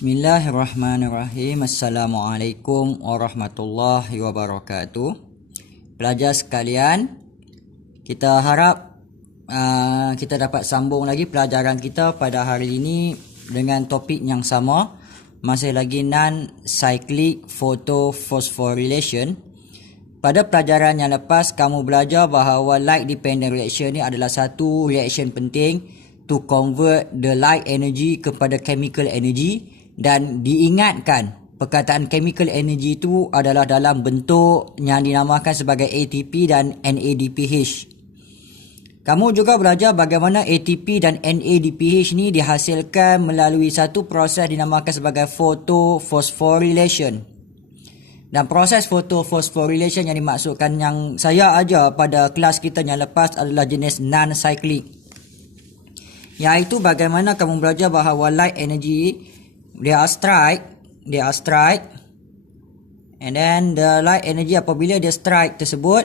Bismillahirrahmanirrahim. Assalamualaikum warahmatullahi wabarakatuh. Pelajar sekalian, kita harap kita dapat sambung lagi pelajaran kita pada hari ini dengan topik yang sama, masih lagi non-cyclic photophosphorylation. Pada pelajaran yang lepas, kamu belajar bahawa light dependent reaction ni adalah satu reaction penting to convert the light energy kepada chemical energy, dan diingatkan perkataan chemical energy itu adalah dalam bentuk yang dinamakan sebagai ATP dan NADPH. Kamu juga belajar bagaimana ATP dan NADPH ni dihasilkan melalui satu proses dinamakan sebagai photophosphorylation. Dan proses photophosphorylation yang dimaksudkan yang saya ajar pada kelas kita yang lepas adalah jenis non-cyclic. Iaitu bagaimana kamu belajar bahawa light energy they are strike, and then the light energy apabila dia strike tersebut,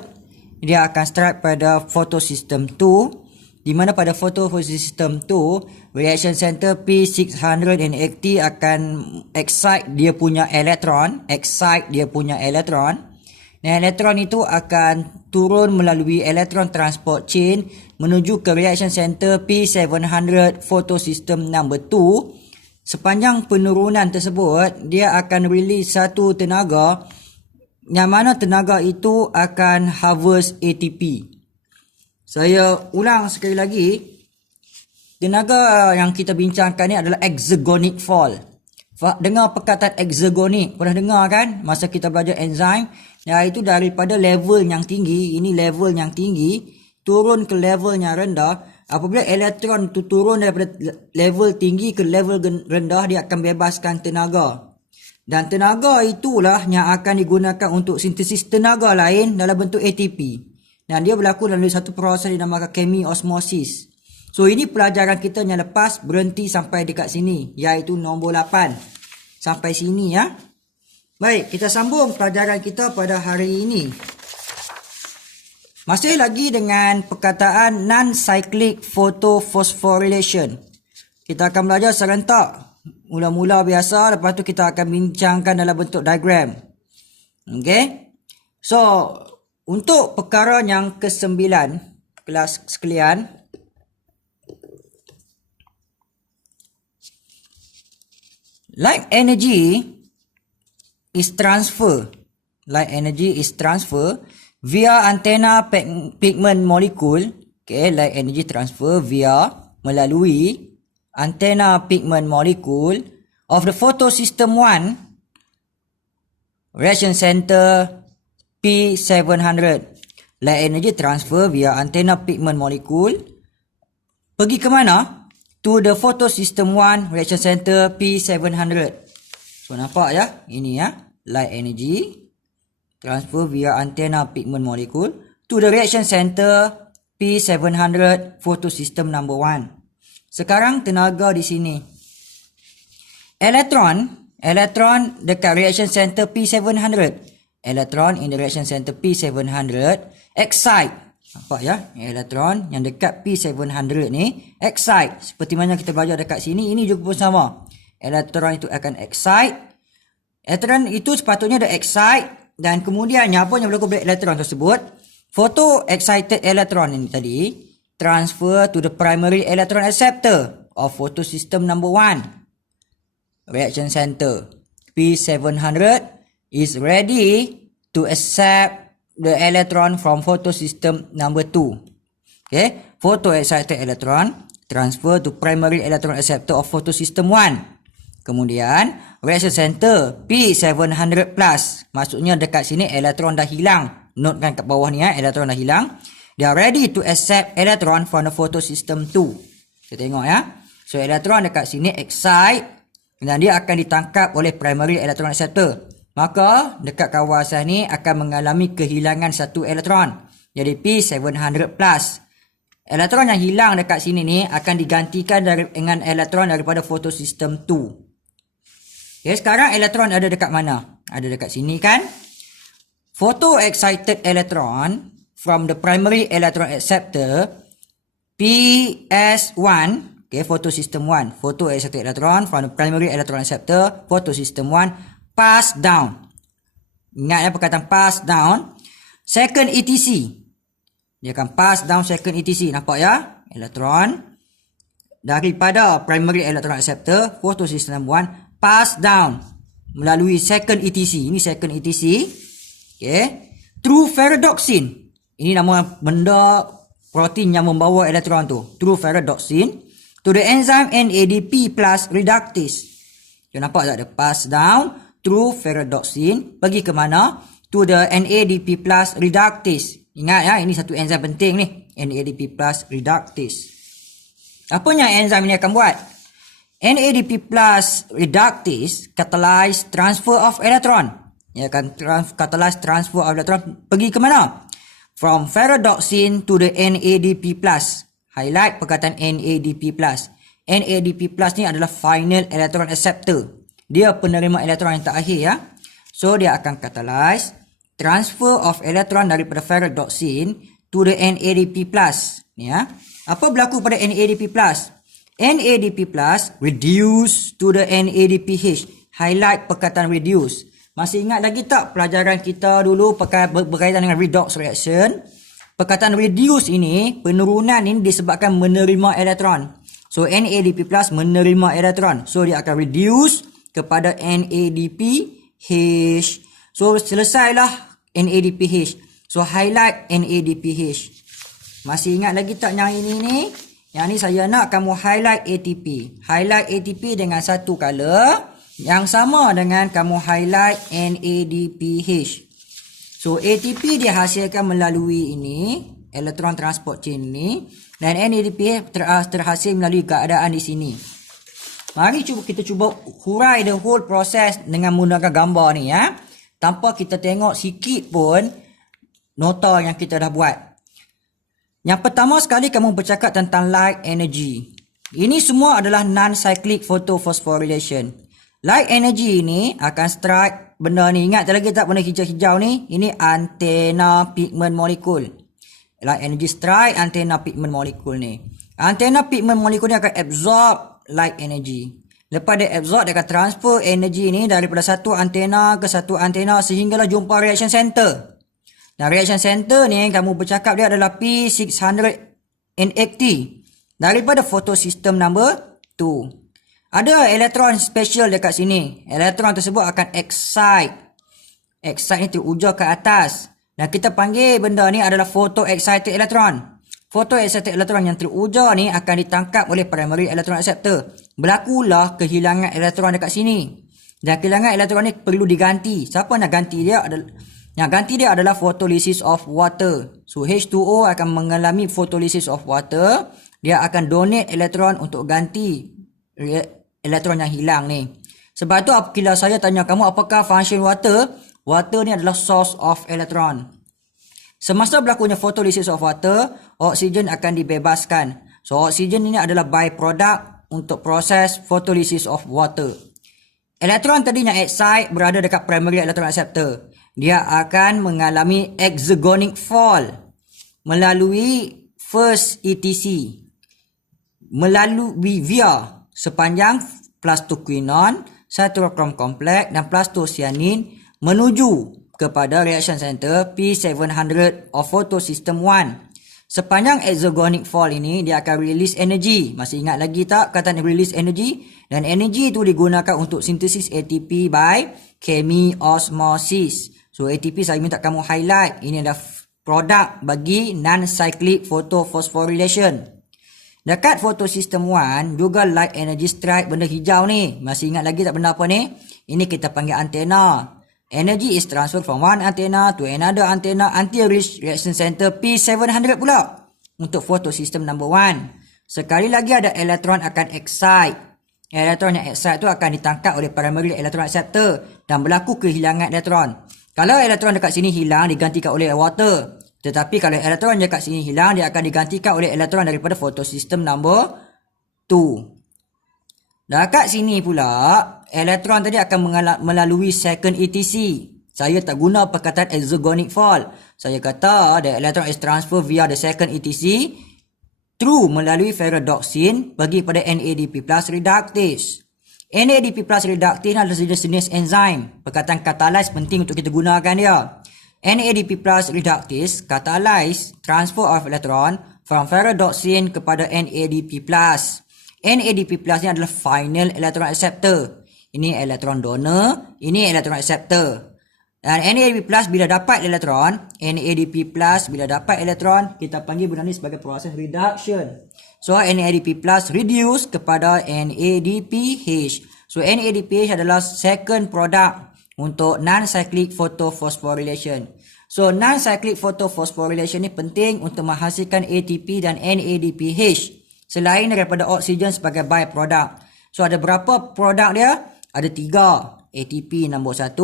dia akan strike pada photosystem 2, di mana pada photosystem 2 reaction center P680 akan excite dia punya elektron, dan elektron itu akan turun melalui electron transport chain menuju ke reaction center P700 photosystem number 2. Sepanjang penurunan tersebut, dia akan release satu tenaga yang mana tenaga itu akan harvest ATP. Saya ulang sekali lagi. Tenaga yang kita bincangkan ni adalah exergonic fall. Dengar perkataan exergonic, pernah dengar kan masa kita belajar enzim? Iaitu daripada level yang tinggi, ini level yang tinggi, turun ke level yang rendah. Apabila elektron itu turun daripada level tinggi ke level rendah, dia akan bebaskan tenaga. Dan tenaga itulah yang akan digunakan untuk sintesis tenaga lain dalam bentuk ATP. Dan dia berlaku dalam satu proses dinamakan chemiosmosis. So ini pelajaran kita yang lepas berhenti sampai dekat sini, iaitu nombor 8. Sampai sini ya. Baik, kita sambung pelajaran kita pada hari ini. Masih lagi dengan perkataan non-cyclic photophosphorylation. Kita akan belajar serentak. Mula-mula biasa, lepas tu kita akan bincangkan dalam bentuk diagram. Okay. So, untuk perkara yang ke-9, kelas sekalian, light energy is transfer. Light energy is transfer via antena pigment molecule. Okay, light energy transfer melalui antena pigment molecule of the photosystem 1 reaction center P700. Light energy transfer via antena pigment molecule pergi ke mana? To the photosystem 1 reaction center P700. So nampak ya, ini ya, light energy transfer via antena pigment molecule to the reaction center P700 photosystem number 1. Sekarang tenaga di sini. Elektron dekat reaction center P700. Elektron in the reaction center P700 excite. Nampak ya? Elektron yang dekat P700 ni excite. Seperti mana kita belajar dekat sini, ini juga pun sama. Elektron itu akan excite. Elektron itu sepatutnya ada excite. Dan kemudiannya apa yang berlaku pada elektron tersebut? Photo excited electron ini tadi transfer to the primary electron acceptor of photosystem number 1. Reaction center P700 is ready to accept the electron from photosystem number 2. Okay, photo excited electron transfer to primary electron acceptor of photosystem 1. Kemudian reaction center P700+, maksudnya dekat sini elektron dah hilang. Note kan kat bawah ni ya, elektron dah hilang. They are ready to accept electron from the photosystem 2. Kita tengok ya. So elektron dekat sini excite dan dia akan ditangkap oleh primary electron acceptor. Maka dekat kawasan ni akan mengalami kehilangan satu elektron. Jadi P700+. Elektron yang hilang dekat sini ni akan digantikan dengan elektron daripada photosystem 2. Okay, sekarang elektron ada dekat mana? Ada dekat sini kan? Photo excited electron from the primary electron acceptor PS1 Okay, photo system 1. Photo accepted electron from the primary electron acceptor. Photo system 1 pass down. Ingat ya perkataan pass down. Second ETC. Dia akan pass down second ETC. Nampak ya? Elektron daripada primary electron acceptor, photo system 1 pass down melalui second ETC. Ini second ETC. Okay. Through ferredoxin. Ini nama benda protein yang membawa elektron tu. Through ferredoxin to the enzyme NADP plus reductase. You nampak tak? Dia pass down through ferredoxin. Pergi ke mana? To the NADP plus reductase. Ingat ya, ini satu enzim penting ni. NADP plus reductase. Apa yang enzim ini akan buat? NADP plus reductase catalyze transfer of electron. Ia akan catalyze transfer of electron. Pergi ke mana? From ferredoxin to the NADP plus. Highlight perkataan NADP plus. NADP plus ni adalah final electron acceptor. Dia penerima elektron yang terakhir ya. So dia akan catalyze transfer of electron daripada ferredoxin to the NADP plus. Ni ya. Apa berlaku pada NADP plus? NADP plus reduce to the NADPH. Highlight perkataan reduce. Masih ingat lagi tak pelajaran kita dulu berkaitan dengan redox reaction? Perkataan reduce ini, penurunan ini disebabkan menerima elektron. So NADP plus menerima elektron. So dia akan reduce kepada NADPH. So selesailah NADPH. So highlight NADPH. Masih ingat lagi tak yang ini ni? Yang ni saya nak kamu highlight ATP. Highlight ATP dengan satu color yang sama dengan kamu highlight NADPH. So ATP dihasilkan melalui ini, elektron transport chain ni, dan NADPH terhasil melalui keadaan di sini. Mari kita cuba hurai the whole process dengan menggunakan gambar ni ya. Tanpa kita tengok sikit pun nota yang kita dah buat. Yang pertama sekali kamu bercakap tentang light energy. Ini semua adalah non-cyclic photophosphorylation. Light energy ini akan strike benda ni. Ingat lagi tak benda hijau-hijau ni? Ini antena pigment molekul. Light energy strike antena pigment molekul ni. Antena pigment molekul ni akan absorb light energy. Lepas dia absorb, dia akan transfer energy ni daripada satu antena ke satu antena sehinggalah jumpa reaction center. Dan reaction center ni kamu bercakap dia adalah P600NAT daripada photosystem number 2. Ada elektron special dekat sini. Elektron tersebut akan excite. Excite ni teruja ke atas. Dan kita panggil benda ni adalah photo-excited electron. Photo-excited electron yang teruja ni akan ditangkap oleh primary electron acceptor. Berlakulah kehilangan elektron dekat sini. Dan kehilangan elektron ni perlu diganti. Siapa nak ganti dia? Yang ganti dia adalah photolysis of water. So H2O akan mengalami photolysis of water. Dia akan donate elektron untuk ganti elektron yang hilang ni. Sebab tu apabila saya tanya kamu apakah function water, water ni adalah source of electron. Semasa berlakunya photolysis of water, oksigen akan dibebaskan. So oksigen ini adalah byproduct untuk proses photolysis of water. Elektron tadi yang excite berada dekat primary electron acceptor. Dia akan mengalami exergonic fall melalui first ETC. Melalui via sepanjang plastoquinone, cytochrome complex dan plastocyanin menuju kepada reaction center P700 of photosystem 1. Sepanjang exergonic fall ini dia akan release energy. Masih ingat lagi tak kataan release energy? Dan energy itu digunakan untuk sintesis ATP by chemiosmosis. So ATP saya minta kamu highlight. Ini adalah produk bagi non-cyclic photophosphorylation. Dekat photosystem 1 juga light energy strike benda hijau ni. Masih ingat lagi tak benda apa ni? Ini kita panggil antena. Energy is transferred from one antenna to another antenna until reach reaction center P700 pula. Untuk photosystem number 1. Sekali lagi ada elektron akan excite. Elektron yang excite tu akan ditangkap oleh primary electron acceptor dan berlaku kehilangan elektron. Kalau elektron dekat sini hilang digantikan oleh water. Tetapi kalau elektron dekat sini hilang, dia akan digantikan oleh elektron daripada photosystem number 2. Dekat sini pula, elektron tadi akan melalui second ETC. Saya tak guna perkataan exergonic fall. Saya kata the electron is transferred via the second ETC through melalui ferredoxin pergi pada NADP+ reductase. NADP+ reductase adalah jenis enzim. Perkataan catalyze penting untuk kita gunakan dia. NADP+ reductase catalyze transfer of electron from ferredoxin kepada NADP+. NADP+ ni adalah final electron acceptor. Ini elektron donor, ini elektron acceptor. Dan NADP+ bila dapat elektron, kita panggil benda ni sebagai proses reduction. So NADP+ reduce kepada NADPH. So NADPH adalah second product untuk non-cyclic photophosphorylation. So non-cyclic photophosphorylation ni penting untuk menghasilkan ATP dan NADPH selain daripada oksigen sebagai byproduct. So ada berapa produk dia? Ada 3. ATP nombor 1,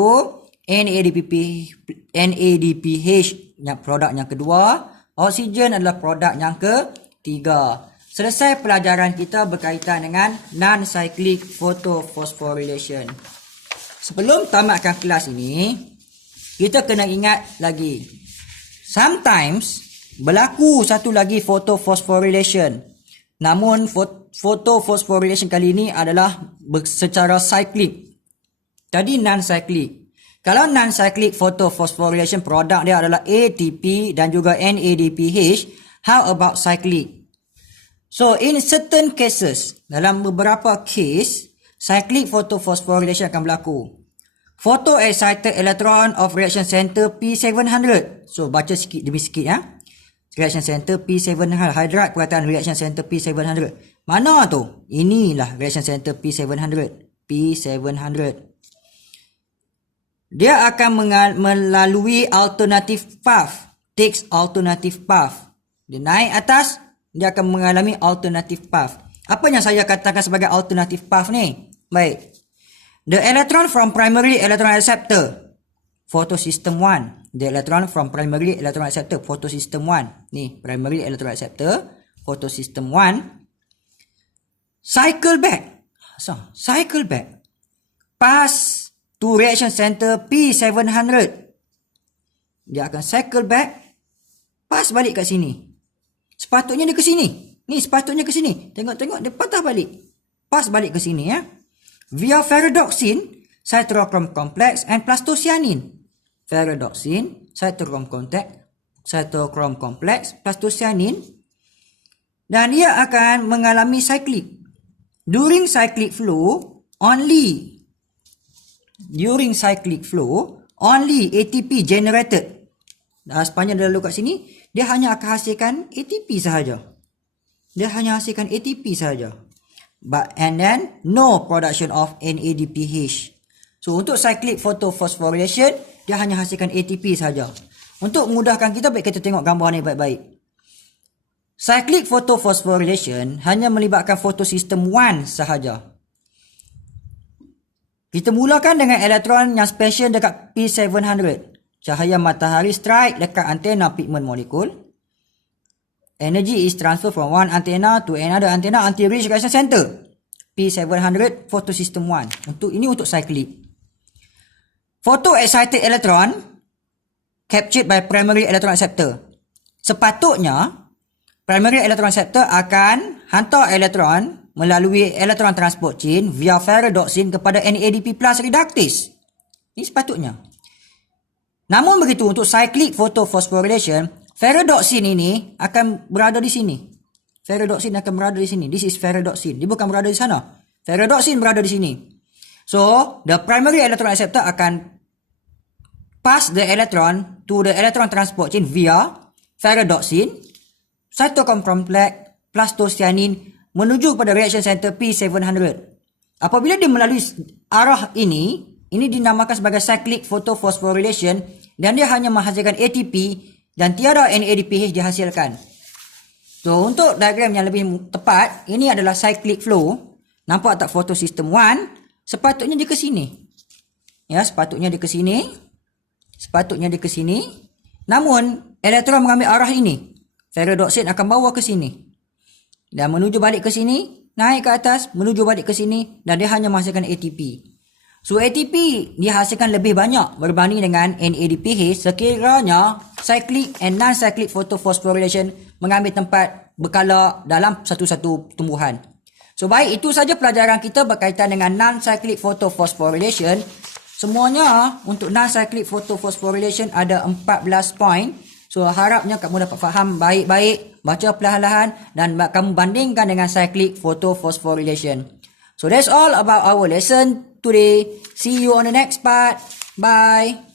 NADPH yang produk yang kedua, oksigen adalah produk yang ketiga. Selesai pelajaran kita berkaitan dengan non-cyclic photophosphorylation. Sebelum tamatkan kelas ini, kita kena ingat lagi. Sometimes berlaku satu lagi photophosphorylation. Namun photophosphorylation kali ini adalah secara cyclic. Tadi non-cyclic. Kalau non-cyclic photophosphorylation produk dia adalah ATP dan juga NADPH, how about cyclic? So in certain cases, dalam beberapa case, cyclic photophosphorylation akan berlaku. Photoexcited electron of reaction center P700. So baca sikit demi sikit ya. Reaction center P700, hydride perkataan reaction center P700. Mana tu? Inilah reaction center P700. Dia akan melalui alternative path. Takes alternative path. Dia naik atas, dia akan mengalami alternative path. Apa yang saya katakan sebagai alternative path ni? Baik. The electron from primary electron acceptor. Photosystem 1. The electron from primary electron acceptor. Photosystem 1. Ni, primary electron acceptor. Photosystem 1. Cycle back. So, cycle back. Pass to reaction center P700. Dia akan cycle back. Pass balik kat sini. Sepatutnya dia ke sini. Ni sepatutnya ke sini. Tengok-tengok dia patah balik. Pass balik ke sini ya. Via ferredoxin, cytochrome complex and plastocyanin. Ferredoxin, cytochrome complex, plastocyanin. Dan dia akan mengalami cyclic. During cyclic flow, only ATP generated. Sepanjang dia lalu kat sini, dia hanya akan hasilkan ATP sahaja. And then no production of NADPH. So untuk cyclic photophosphorylation, dia hanya hasilkan ATP sahaja. Untuk memudahkan kita, baik kita tengok gambar ni baik-baik. Cyclic photophosphorylation hanya melibatkan photosystem 1 sahaja. Kita mulakan dengan elektron yang special dekat P700. Cahaya matahari strike dekat antena pigment molekul. Energy is transferred from one antenna to another antenna until reach reaction center. P700 photosystem 1. Ini untuk cyclic. Photoexcited electron captured by primary electron acceptor. Sepatutnya primary electron acceptor akan hantar elektron melalui electron transport chain via ferredoxin kepada NADP+ reductase. Ini sepatutnya. Namun begitu untuk cyclic photophosphorylation, ferredoxin ini akan berada di sini. This is ferredoxin. Dia bukan berada di sana. Ferredoxin berada di sini. So, the primary electron acceptor akan pass the electron to the electron transport chain via ferredoxin, cytochrome complex, plastocyanin menuju pada reaction center P700. Apabila dia melalui arah ini dinamakan sebagai cyclic photophosphorylation dan dia hanya menghasilkan ATP dan tiada NADPH dihasilkan. So, untuk diagram yang lebih tepat, ini adalah cyclic flow. Nampak tak photosystem 1? Sepatutnya dia ke sini. Ya, sepatutnya dia ke sini. Namun, elektron mengambil arah ini. Ferredoxin akan bawa ke sini. Dan menuju balik ke sini, naik ke atas, menuju balik ke sini, dan dia hanya menghasilkan ATP. So ATP dihasilkan lebih banyak berbanding dengan NADPH sekiranya cyclic and non-cyclic photophosphorylation mengambil tempat berkala dalam satu-satu tumbuhan. So baik, itu saja pelajaran kita berkaitan dengan non-cyclic photophosphorylation. Semuanya untuk non-cyclic photophosphorylation ada 14 poin. So harapnya kamu dapat faham baik-baik, baca perlahan-lahan dan kamu bandingkan dengan cyclic photophosphorylation. So that's all about our lesson today. See you on the next part. Bye.